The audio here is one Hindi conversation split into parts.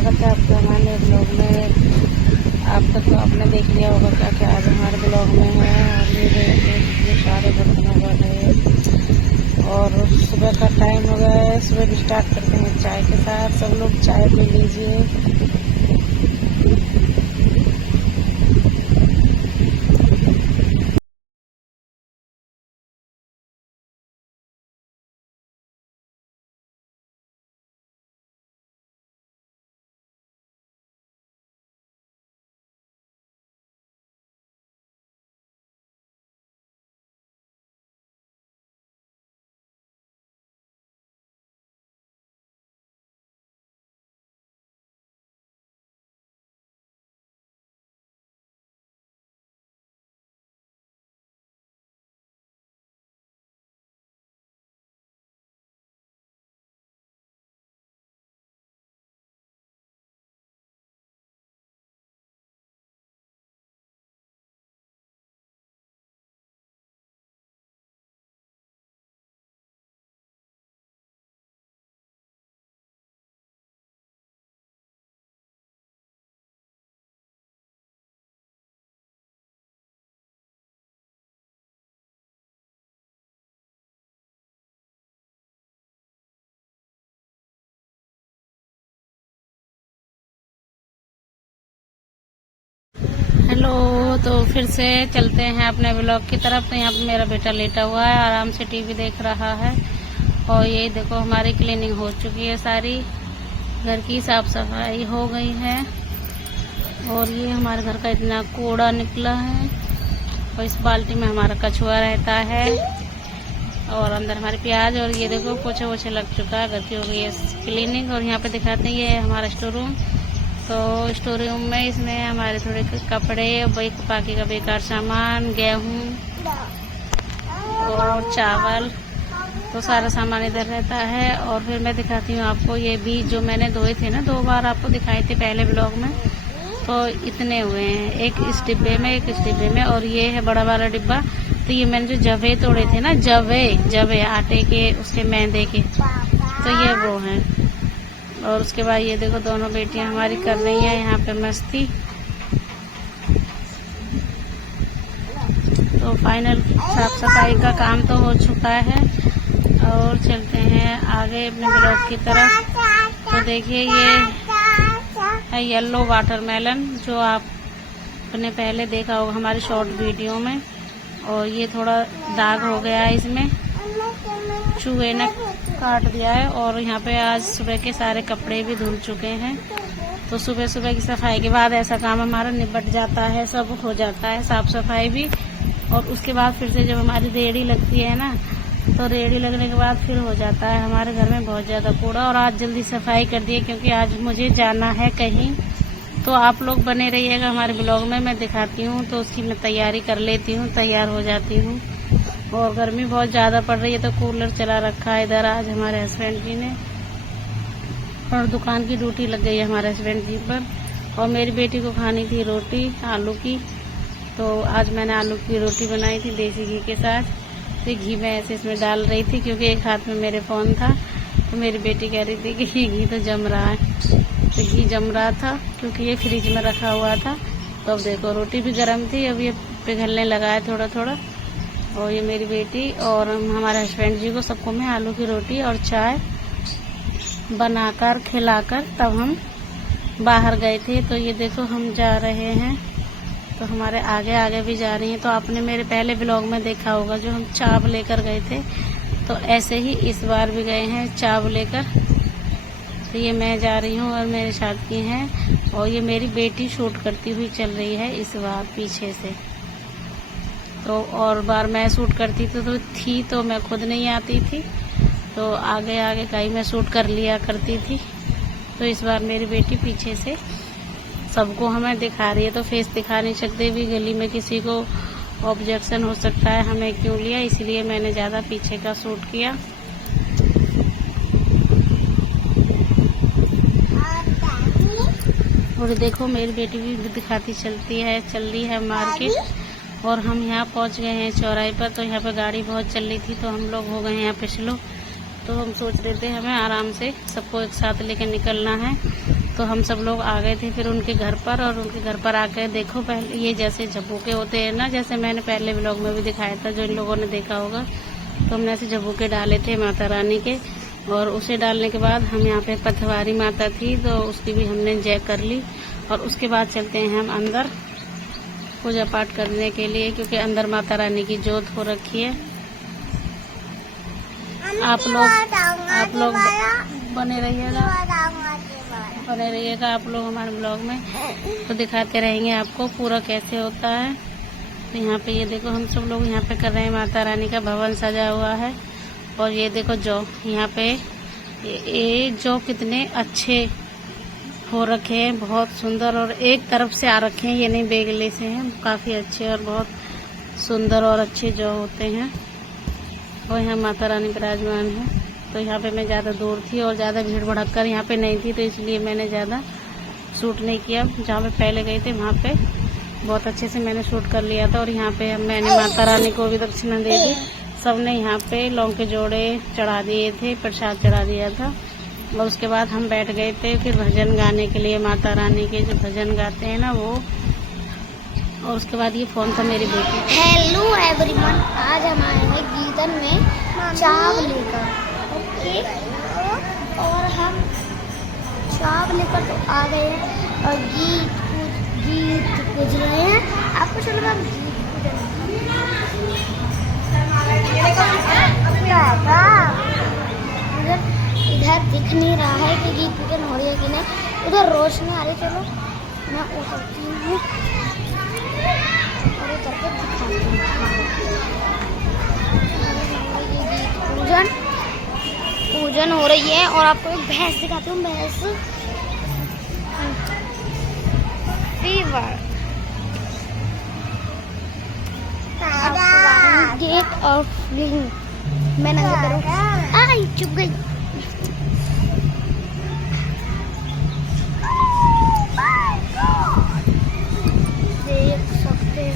स्वागत है आपका हमारे ब्लॉग में। आप तक तो आपने देख लिया होगा क्या क्या आज हमारे ब्लॉग में है। और ये सारे बर्तनों वाले हैं और सुबह का टाइम हो गया है। सुबह भी स्टार्ट करते हैं चाय के साथ। सब लोग चाय पी लीजिए। हेलो, तो फिर से चलते हैं अपने ब्लॉग की तरफ। तो यहाँ पे मेरा बेटा लेटा हुआ है, आराम से टीवी देख रहा है। और ये देखो हमारी क्लीनिंग हो चुकी है, सारी घर की साफ सफाई हो गई है। और ये हमारे घर का इतना कूड़ा निकला है। और इस बाल्टी में हमारा कछुआ रहता है और अंदर हमारे प्याज। और ये देखो पोछे वोछे लग चुका है, घर की हो गई है क्लीनिंग। और यहाँ पे दिखाते हैं ये हमारा स्टोर रूम। तो स्टोर रूम में इसमें हमारे थोड़े कपड़े, बाकी का बेकार सामान, गेहूँ और चावल, तो सारा सामान इधर रहता है। और फिर मैं दिखाती हूँ आपको ये बीज जो मैंने धोए थे ना, 2 बार आपको दिखाए थे पहले ब्लॉग में। तो इतने हुए हैं, एक इस डिब्बे में, एक इस डिब्बे में। और ये है बड़ा वाला डिब्बा। तो ये मैंने जो जवे तोड़े थे ना, जवे आटे के, उसके मैदे के, तो ये वो हैं। और उसके बाद ये देखो दोनों बेटियां हमारी कर रही हैं यहाँ पे मस्ती। तो फाइनल साफ सफाई का काम तो हो चुका है। और चलते हैं आगे अपने ब्लॉग की तरफ। तो देखिए ये है येलो वाटरमेलन, जो आपने पहले देखा होगा हमारी शॉर्ट वीडियो में। और ये थोड़ा दाग हो गया है, इसमें चूहे ने काट दिया है। और यहाँ पे आज सुबह के सारे कपड़े भी धुल चुके हैं। तो सुबह सुबह की सफाई के बाद ऐसा काम हमारा निपट जाता है, सब हो जाता है साफ सफाई भी। और उसके बाद फिर से जब हमारी रेड़ी लगती है ना, तो रेड़ी लगने के बाद फिर हो जाता है हमारे घर में बहुत ज़्यादा कूड़ा। और आज जल्दी सफाई कर दिए क्योंकि आज मुझे जाना है कहीं। तो आप लोग बने रहिएगा हमारे ब्लॉग में, मैं दिखाती हूँ। तो उसकी मैं तैयारी कर लेती हूँ, तैयार हो जाती हूँ। और गर्मी बहुत ज़्यादा पड़ रही है, तो कूलर चला रखा है इधर आज हमारे हस्बैंड जी ने। और दुकान की ड्यूटी लग गई है हमारे हस्बैंड जी पर। और मेरी बेटी को खानी थी रोटी आलू की, तो आज मैंने आलू की रोटी बनाई थी देसी घी के साथ। तो घी मैं ऐसे इसमें डाल रही थी क्योंकि एक हाथ में मेरे फ़ोन था। तो मेरी बेटी कह रही थी कि घी तो जम रहा है। तो घी जम रहा था क्योंकि ये फ्रिज में रखा हुआ था। तो अब देखो रोटी भी गर्म थी, अब ये पिघलने लगा है थोड़ा थोड़ा। और ये मेरी बेटी और हमारे हस्बैंड जी को सबको मैं आलू की रोटी और चाय बनाकर खिलाकर तब हम बाहर गए थे। तो ये देखो हम जा रहे हैं, तो हमारे आगे आगे भी जा रही हैं। तो आपने मेरे पहले ब्लॉग में देखा होगा जो हम चाव लेकर गए थे, तो ऐसे ही इस बार भी गए हैं चाव लेकर। तो ये मैं जा रही हूँ और मेरे साथ की हैं। और ये मेरी बेटी शूट करती हुई चल रही है इस बार पीछे से। तो और बार मैं शूट करती थी तो मैं खुद नहीं आती थी, तो आगे आगे का ही मैं शूट कर लिया करती थी। तो इस बार मेरी बेटी पीछे से सबको हमें दिखा रही है। तो फेस दिखा नहीं सकते भी, गली में किसी को ऑब्जेक्शन हो सकता है हमें क्यों लिया, इसलिए मैंने ज़्यादा पीछे का शूट किया। और देखो मेरी बेटी भी दिखाती चल रही है मार्केट। और हम यहाँ पहुँच गए हैं चौराहे पर। तो यहाँ पर गाड़ी बहुत चल रही थी, तो हम लोग हो गए हैं यहाँ पे स्लो। तो हम सोच रहे थे हमें आराम से सबको एक साथ लेकर निकलना है। तो हम सब लोग आ गए थे फिर उनके घर पर। और उनके घर पर आकर देखो, पहले ये जैसे झब्बूके होते हैं ना, जैसे मैंने पहले व्लॉग में भी दिखाया था, जो इन लोगों ने देखा होगा, तो हमने ऐसे झब्बूके डाले थे माता रानी के। और उसे डालने के बाद हम यहाँ पे पथवारी माता थी तो उसकी भी हमने जय कर ली। और उसके बाद चलते हैं हम अंदर पूजा पाठ करने के लिए, क्योंकि अंदर माता रानी की जोत हो रखी है। आप लोग बने रहिएगा आप लोग हमारे ब्लॉग में, तो दिखाते रहेंगे आपको पूरा कैसे होता है। तो यहाँ पे ये देखो, हम सब लोग यहाँ पे कर रहे हैं, माता रानी का भवन सजा हुआ है। और ये देखो जौ, यहाँ पे ये जौ कितने अच्छे हो रखे हैं, बहुत सुंदर। और एक तरफ से आ रखे हैं, ये नहीं बेगले से हैं, काफ़ी अच्छे और बहुत सुंदर और अच्छे जौ होते हैं। और यहाँ माता रानी विराजमान है। तो यहाँ पे मैं ज़्यादा दूर थी और ज़्यादा भीड़ भड़क्कर यहाँ पे नहीं थी, तो इसलिए मैंने ज़्यादा शूट नहीं किया। जहाँ पे पहले गए थे वहाँ पे बहुत अच्छे से मैंने शूट कर लिया था। और यहाँ पे मैंने माता रानी को भी दक्षिणा दे दी। सबने यहाँ पे लौंग के जोड़े चढ़ा दिए थे, प्रसाद चढ़ा दिया था। और उसके बाद हम बैठ गए थे फिर भजन गाने के लिए, माता रानी के जो भजन गाते हैं ना वो। और उसके बाद ये फोन था मेरी बेटी। हेलो एवरीवन, आज हम आए हैं गीतन में चाव लेकर। ओके, और हम चाव लेकर तो आ गए हैं और गीत पूज रहे हैं। आपको चलो हम गीत इधर दिख नहीं रहा है कि गीत पूजन हो रही है कि नहीं। उधर रोशनी आ रही, चलो मैं उतरती हूँ और उतर के दिखाती हूँ। पूजन हो रही है और आपको एक भैंस दिखाती हूँ। भैंस फीवर गेट ऑफ लिंग मैं नजर करूँ। आई चुप गई। देख सकते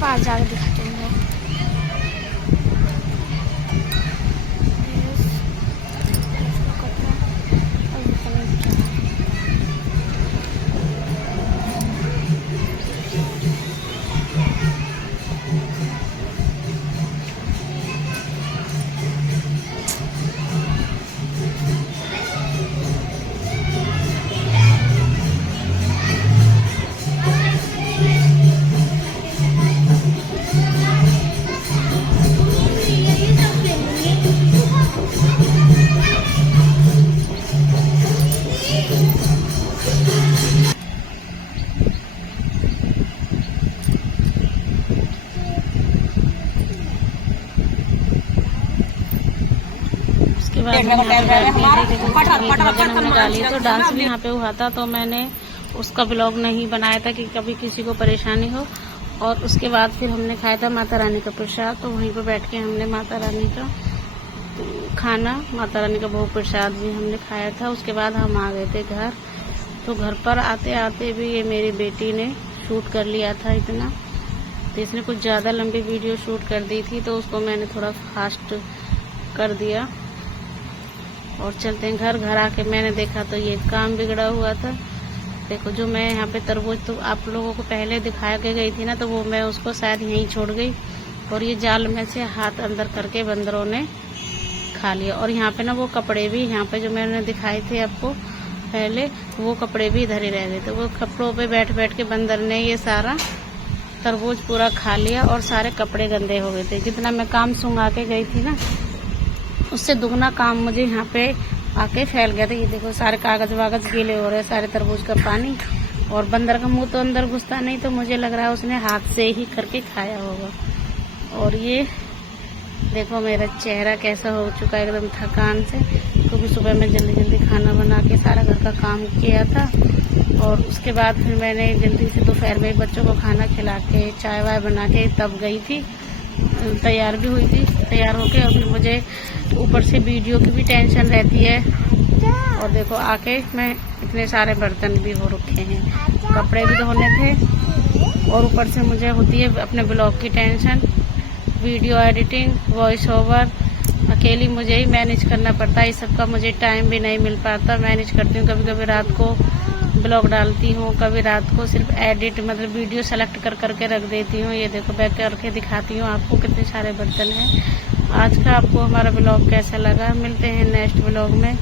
पास जाकर दिखाते हैं। हमने डाली तो डांस भी यहाँ पे हुआ था, तो मैंने उसका ब्लॉग नहीं बनाया था कि कभी किसी को परेशानी हो। और उसके बाद फिर हमने खाया था माता रानी का प्रसाद, तो वहीं पर बैठ के हमने माता रानी का खाना, माता रानी का भोग प्रसाद भी हमने खाया था। उसके बाद हम आ गए थे घर। तो घर पर आते आते भी ये मेरी बेटी ने शूट कर लिया था इतना, तो इसने कुछ ज़्यादा लंबी वीडियो शूट कर दी थी, तो उसको मैंने थोड़ा फास्ट कर दिया। और चलते हैं घर। घर आके मैंने देखा तो ये काम बिगड़ा हुआ था। देखो, जो मैं यहाँ पे तरबूज तो आप लोगों को पहले दिखाया के गई थी ना, तो वो मैं उसको शायद यहीं छोड़ गई। और ये जाल में से हाथ अंदर करके बंदरों ने खा लिया। और यहाँ पे ना वो कपड़े भी, यहाँ पे जो मैंने दिखाए थे आपको पहले, वो कपड़े भी इधर ही रह गए थे। वो कपड़ों पे बैठ बैठ के बंदर ने ये सारा तरबूज पूरा खा लिया और सारे कपड़े गंदे हो गए थे। जितना मैं काम सुंघा के गई थी ना, उससे दुगना काम मुझे यहाँ पे आके फैल गया था। ये देखो, सारे कागज वागज गीले हो रहे, सारे तरबूज का पानी। और बंदर का मुंह तो अंदर घुसता नहीं, तो मुझे लग रहा है उसने हाथ से ही करके खाया होगा। और ये देखो मेरा चेहरा कैसा हो चुका है एकदम थकान से, क्योंकि सुबह में जल्दी जल्दी खाना बना के सारा घर का काम किया था। और उसके बाद फिर मैंने जल्दी से दोपहर में बच्चों को खाना खिला के चाय वाय बना के तब गई थी। तैयार भी हुई थी, तैयार होके अभी मुझे ऊपर से वीडियो की भी टेंशन रहती है। और देखो आके मैं इतने सारे बर्तन भी हो रखे हैं, कपड़े भी धोने थे और ऊपर से मुझे होती है अपने ब्लॉग की tension, video editing, voice over अकेली मुझे ही मैनेज करना पड़ता है। इस सब का मुझे टाइम भी नहीं मिल पाता। मैनेज करती हूँ, कभी कभी रात को ब्लॉग डालती हूँ, कभी रात को सिर्फ एडिट मतलब वीडियो सेलेक्ट कर करके रख देती हूँ। ये देखो बैक करके दिखाती हूँ आपको कितने सारे बर्तन हैं। आज का आपको हमारा ब्लॉग कैसा लगा, मिलते हैं नेक्स्ट ब्लॉग में।